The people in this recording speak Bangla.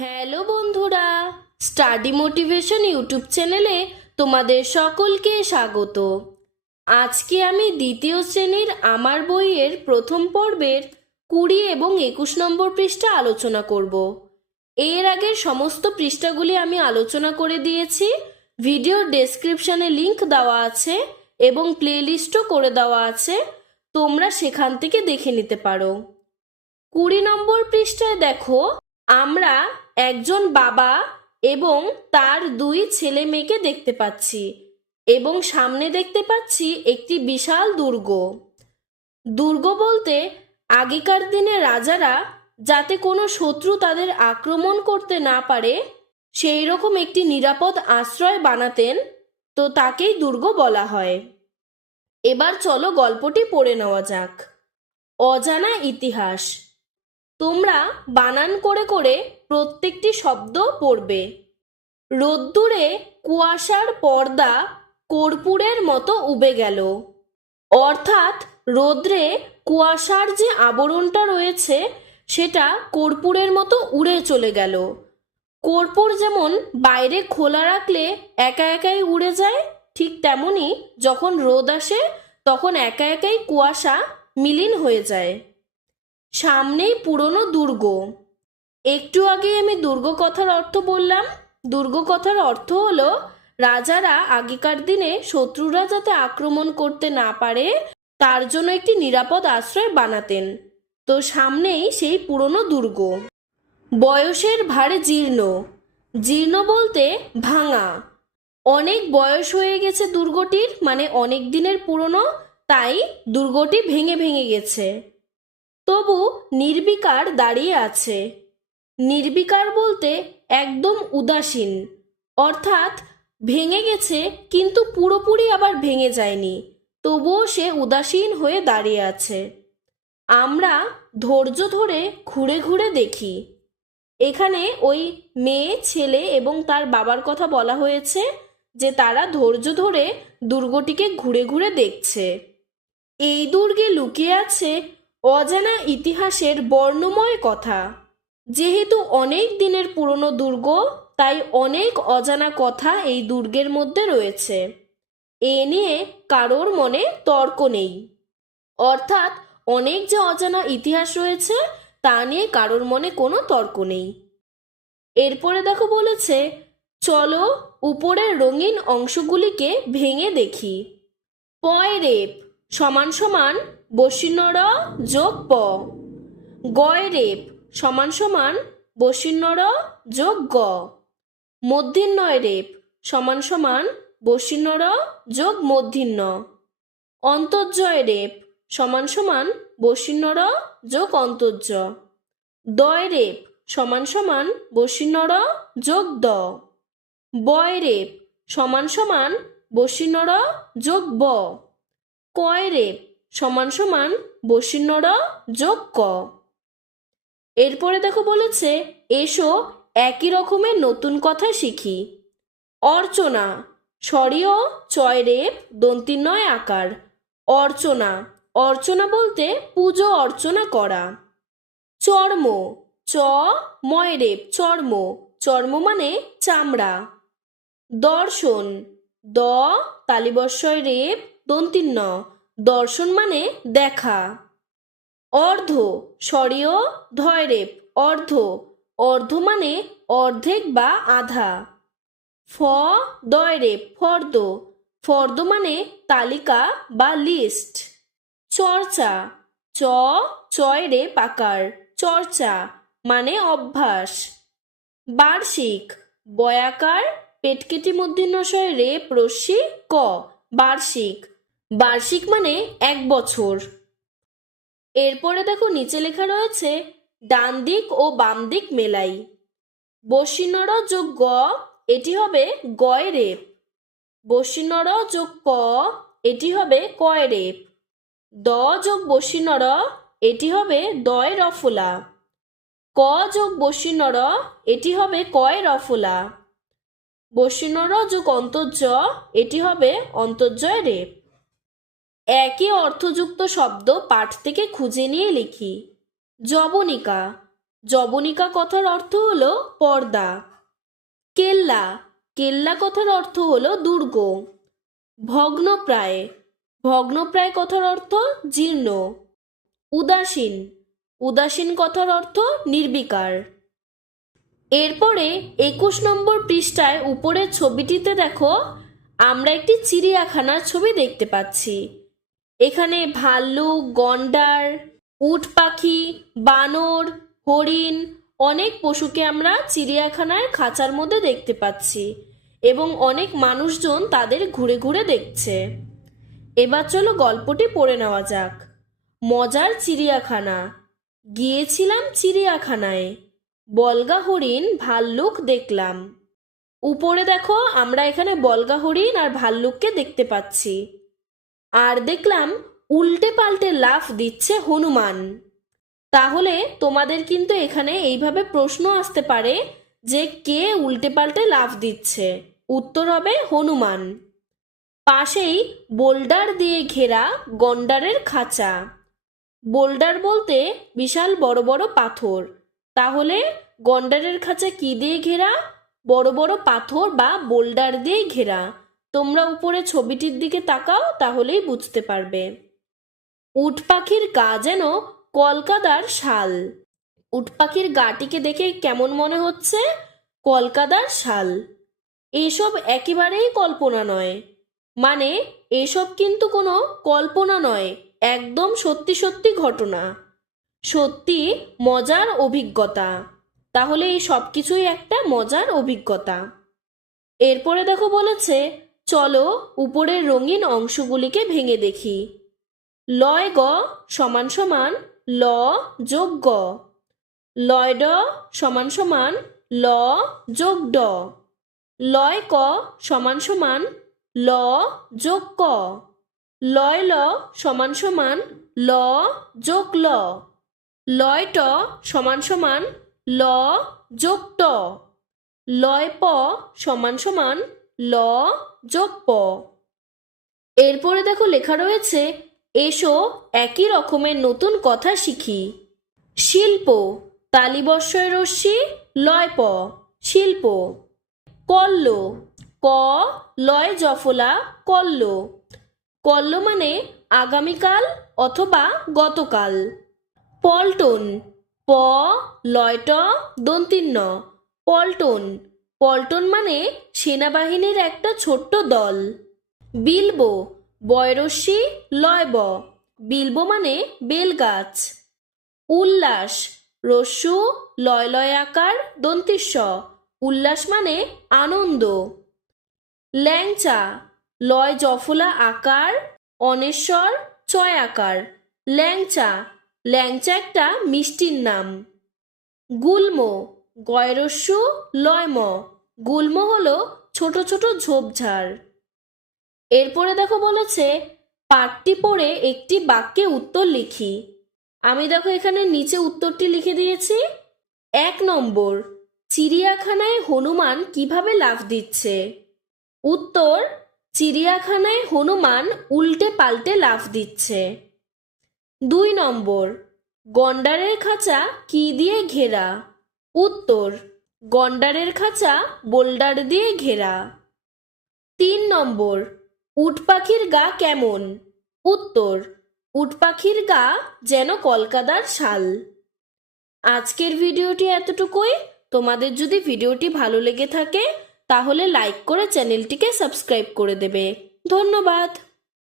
হ্যালো বন্ধুরা স্টাডি মোটিভেশন ইউটিউব চ্যানেলে তোমাদের সকলকে স্বাগত। আজকে আমি দ্বিতীয় শ্রেণির আমার বইয়ের প্রথম পর্বের কুড়ি এবং একুশ নম্বর পৃষ্ঠা আলোচনা করব। এর আগের সমস্ত পৃষ্ঠাগুলি আমি আলোচনা করে দিয়েছি, ভিডিওর ডেসক্রিপশনে লিংক দেওয়া আছে এবং প্লেলিস্টও করে দেওয়া আছে, তোমরা সেখান থেকে দেখে নিতে পারো। কুড়ি নম্বর পৃষ্ঠায় দেখো আমরা একজন বাবা এবং তার দুই ছেলে মেয়েকে দেখতে পাচ্ছি এবং সামনে দেখতে পাচ্ছি একটি বিশাল দুর্গ। দুর্গ বলতে আগেকার দিনে রাজারা যাতে কোনো শত্রু তাদের আক্রমণ করতে না পারে সেই রকম একটি নিরাপদ আশ্রয় বানাতেন, তো তাকেই দুর্গ বলা হয়। এবার চলো গল্পটি পড়ে নেওয়া যাক। অজানা ইতিহাস। তোমরা বানান করে করে প্রত্যেকটি শব্দ পড়বে। রোদ্দুরে কুয়াশার পর্দা কর্পূরের মতো উবে গেল। অর্থাৎ রোদ্রে কুয়াশার যে আবরণটা রয়েছে, সেটা কর্পূরের মতো উড়ে চলে গেল। কর্পূর যেমন বাইরে খোলা রাখলে একা একাই উড়ে যায়, ঠিক তেমনি যখন রোদ আসে, তখন একা একাই কুয়াশা মিলিন হয়ে যায়। সামনেই পুরনো দুর্গ। একটু আগে আমি দুর্গ কথার অর্থ বললাম। দুর্গ কথার অর্থ হলো, রাজারা আগেকার দিনে শত্রুরা যাতে আক্রমণ করতে না পারে, তার জন্য একটি নিরাপদ আশ্রয় বানাতেন। তো সামনেই সেই পুরনো দুর্গ। বয়সের ভারে জীর্ণ। জীর্ণ বলতে ভাঙা। অনেক বয়স হয়ে গেছে দুর্গটির মানে অনেক দিনের পুরনো, তাই দুর্গটি ভেঙে ভেঙে গেছে। তবু নির্বিকার দাঁড়িয়ে আছে। নির্বিকার বলতে একদম উদাসীন। অর্থাৎ ভেঙে গেছে কিন্তু পুরোপুরি আবার ভেঙে যায়নি। তবুও সে উদাসীন হয়ে দাঁড়িয়ে আছে। আমরা ধৈর্য ধরে ঘুরে ঘুরে দেখি। এখানে ওই মেয়ে, ছেলে এবং তার বাবার কথা বলা হয়েছে যে তারা ধৈর্য ধরে দুর্গটিকে ঘুরে ঘুরে দেখছে। এই দুর্গে লুকিয়ে আছে অজানা ইতিহাসের বর্ণময় কথা। যেহেতু অনেক দিনের পুরনো দুর্গ, তাই অনেক অজানা কথা এই দুর্গের মধ্যে রয়েছে। এ নিয়ে কারোর মনে তর্ক নেই। অর্থাৎ অনেক যে অজানা ইতিহাস রয়েছে, তা নিয়ে কারোর মনে কোনো তর্ক নেই। এরপরে দেখো বলেছে, চলো উপরের রঙিন অংশগুলিকে ভেঙে দেখি। পয় রেপ সমান সমান বসিন্নর যোগ প। গয় রেপ সমান সমান বসিন্নর যোগ গ। মধ্যাহ্নয় রেপ সমান সমান বসিন্নর যোগ মধ্যাহ্ন অন্তর্জয় রেপ সমান সমান বসিন্নর যোগ অন্তর্য দয় রেপ সমান সমান বসিন্নর যোগ দ। বয় রেপ সমান সমান বসিন্নর যোগ ব। কয় রেপ সমান সমান বসিন্নর যোগ ক। এরপরে দেখো বলেছে, এসো একই রকমের নতুন কথা শিখি। অর্চনা স্বরীয় চয় রেপ দন্তিনয় আকার। অর্চনা অর্চনা বলতে পুজো অর্চনা করা। চর্ম, চ ময় রেপ চর্ম চর্ম মানে চামড়া। দর্শন, দ, তালিবস্বয় রেপ দন্তিন্ন দর্শন মানে দেখা। অর্ধ, স্বরীয় ধয় রেপ অর্ধ অর্ধ মানে অর্ধেক বা আধা। ফ দয় রেপ ফর্দ। ফর্দ মানে তালিকা বা লিস্ট। চর্চা, চ চয় রে পাকার চর্চা মানে অভ্যাস। বার্ষিক, বয়াকার পেটকেটি মধ্যিনশয় রে প্রস্যি ক, বার্ষিক। বার্ষিক মানে এক বছর। এরপরে দেখো নিচে লেখা রয়েছে, ডান দিক ও বাম দিক মেলাই। বসিনর যোগ গ, এটি হবে গয় রেপ। বসিনর যোগ ক এটি হবে কয় রেপ। দ যোগ বসিনর এটি হবে দয় রফলা। ক যোগ বসিনর এটি হবে কয় রফলা। বসিনর যোগ অন্তর্য, এটি হবে অন্তর্জয় রেপ। একই অর্থযুক্ত শব্দ পাঠ থেকে খুঁজে নিয়ে লিখি। জবনিকা জবনিকা কথার অর্থ হলো পর্দা। কেল্লা। কেল্লা কথার অর্থ হলো দুর্গ। ভগ্নপ্রায়। ভগ্নপ্রায় কথার অর্থ জীর্ণ। উদাসীন। উদাসীন কথার অর্থ নির্বিকার। এরপরে একুশ নম্বর পৃষ্ঠায় উপরের ছবিটিতে দেখো, আমরা একটি চিড়িয়াখানার ছবি দেখতে পাচ্ছি। এখানে ভাল্লুক, গন্ডার, উট পাখি, বানর, হরিণ অনেক পশুকে আমরা চিড়িয়াখানার খাঁচার মধ্যে দেখতে পাচ্ছি এবং অনেক মানুষজন তাদের ঘুরে ঘুরে দেখছে। এবার চলো গল্পটি পড়ে নেওয়া যাক। মজার চিড়িয়াখানা। গিয়েছিলাম চিড়িয়াখানায়। বলগা হরিণ, ভাল্লুক দেখলাম। উপরে দেখো, আমরা এখানে বলগা হরিণ আর ভাল্লুককে দেখতে পাচ্ছি। আর দেখলাম উল্টে পাল্টে লাফ দিচ্ছে হনুমান। তাহলে তোমাদের কিন্তু এখানে এইভাবে প্রশ্ন আসতে পারে যে কে উল্টে পাল্টে লাফ দিচ্ছে। উত্তর হবে হনুমান। পাশেই বোল্ডার দিয়ে ঘেরা গন্ডারের খাঁচা। বোল্ডার বলতে বিশাল বড় বড় পাথর। তাহলে গন্ডারের খাঁচা কি দিয়ে ঘেরা? বড় বড় পাথর বা বোল্ডার দিয়ে ঘেরা। তোমরা উপরে ছবিটির দিকে তাকাও, তাহলেই বুঝতে পারবে। উট পাখির গা যেন কলকাতার শাল। উট পাখির গাটিকে দেখে কেমন মনে হচ্ছে? কলকাতার শাল। এসব একেবারেই কল্পনা নয়। মানে এসব কিন্তু কোনো কল্পনা নয়, একদম সত্যি সত্যি ঘটনা। সত্যি মজার অভিজ্ঞতা। তাহলে এই সব কিছুই একটা মজার অভিজ্ঞতা। এরপরে দেখো বলেছে চলো উপরের রঙিন অংশগুলিকে ভেঙে দেখি। লয় গ সমান সমান ল যোগ গ। লয় ড সমান সমান ল যোগ ড। লয় ক সমান সমান ল যোগ ক। লয় ল সমান সমান ল যোগ ল। লয় ট সমান সমান ল যোগ ট। লয় প সমান সমান ল, যোগ প। এরপরে দেখো লেখা রয়েছে, এসো একই রকমের নতুন কথা শিখি। শিল্প, তালিবর্ষয় রশ্মি, লয় প। শিল্প, কল্ল, ক, লয় জফলা, কল্ল। কল্ল মানে আগামীকাল অথবা গতকাল। পল্টন, প, লয়ট দন্তিন্ন পল্টন পল্টন মানে সেনাবাহিনীর একটা ছোট্ট দল। বিলবো বয়রস্যি লয়ব। বিলবো মানে বেলগাছ। উল্লাস, রস্যু লয় লয় আকার দন্তিস্ব। উল্লাস মানে আনন্দ। ল্যাংচা লয় জফলা আকার, অনেশ্বর চয় আকার ল্যাংচা ল্যাংচা একটা মিষ্টির নাম। গুল্ম গয়রস্যু, লয়ম। গুল্ম হলো ছোট ছোট ঝোপঝাড়। এরপরে দেখো বলেছে, পাঠটি পড়ে একটি বাক্যে উত্তর লিখি। আমি দেখো এখানে নিচে উত্তরটি লিখে দিয়েছি। এক নম্বর, চিড়িয়াখানায় হনুমান কীভাবে লাফ দিচ্ছে? উত্তর, চিড়িয়াখানায় হনুমান উল্টে পাল্টে লাফ দিচ্ছে। দুই নম্বর, গন্ডারের খাঁচা কি দিয়ে ঘেরা? উত্তর, গন্ডারের খাঁচা বোল্ডার দিয়ে ঘেরা। তিন নম্বর উট পাখির গা কেমন? উত্তর উট পাখির গা যেন কলকাতার শাল। আজকের ভিডিওটি এতটুকুই। তোমাদের যদি ভিডিওটি ভালো লেগে থাকে, তাহলে লাইক করে চ্যানেলটিকে সাবস্ক্রাইব করে দেবে। ধন্যবাদ।